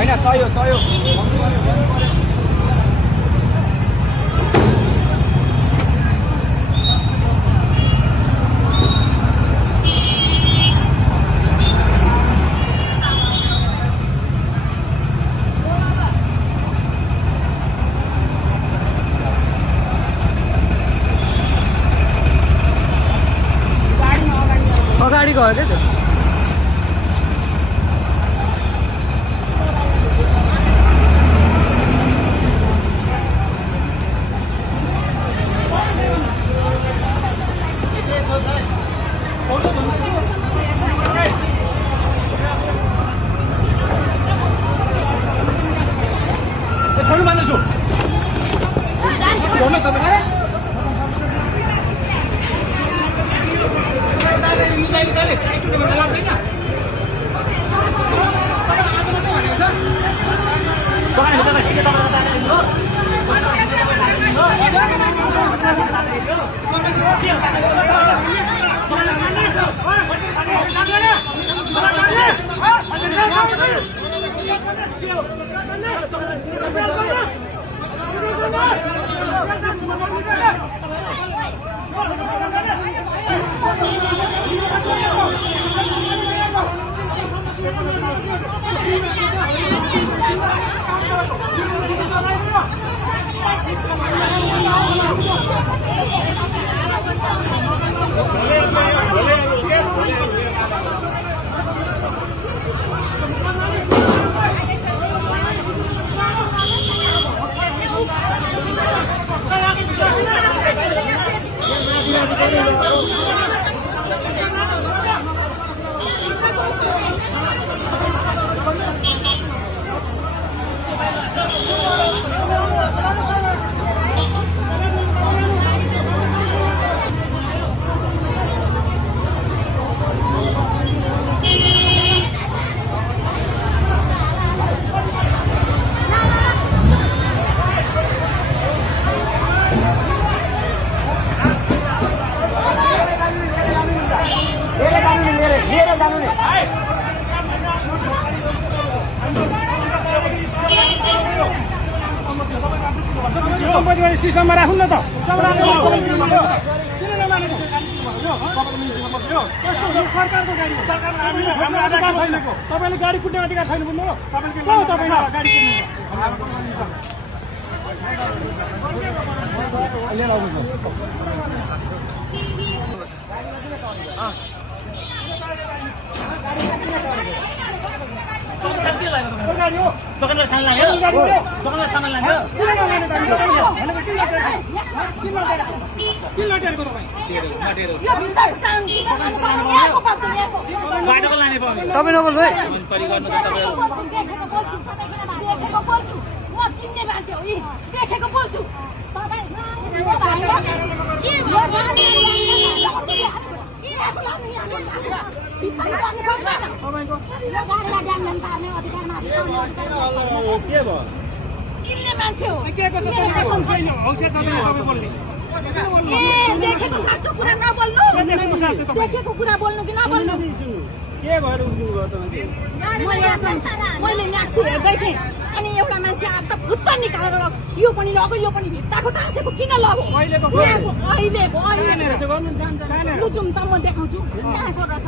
होइन सही हो अगाडि गयो क्या त्यो खोल्नु मान्दैछु छोड्नु तपाईँलाई सिस्टममा राख्नु न त तपाईँले गाडी कुट्ने अधिकार छैन भन्नु दोकानमा सामान लाग्यो दोकानमा सामान लाग्यो बाटोको लाने तपाईँ नगर्नु है देखेको साँचो कुरा नबोल्नु देखेको कुरा बोल्नु कि नबोल्नु के भएर मैले म्याक्सी हेर्दै थिएँ अनि एउटा मान्छे अब त फुत्त निकालेर यो पनि लग्यो यो पनि भित्ताको टाँसेको किन लग्यो अहिलेको लुजुम त म देखाउँछु कहाँको रहेछ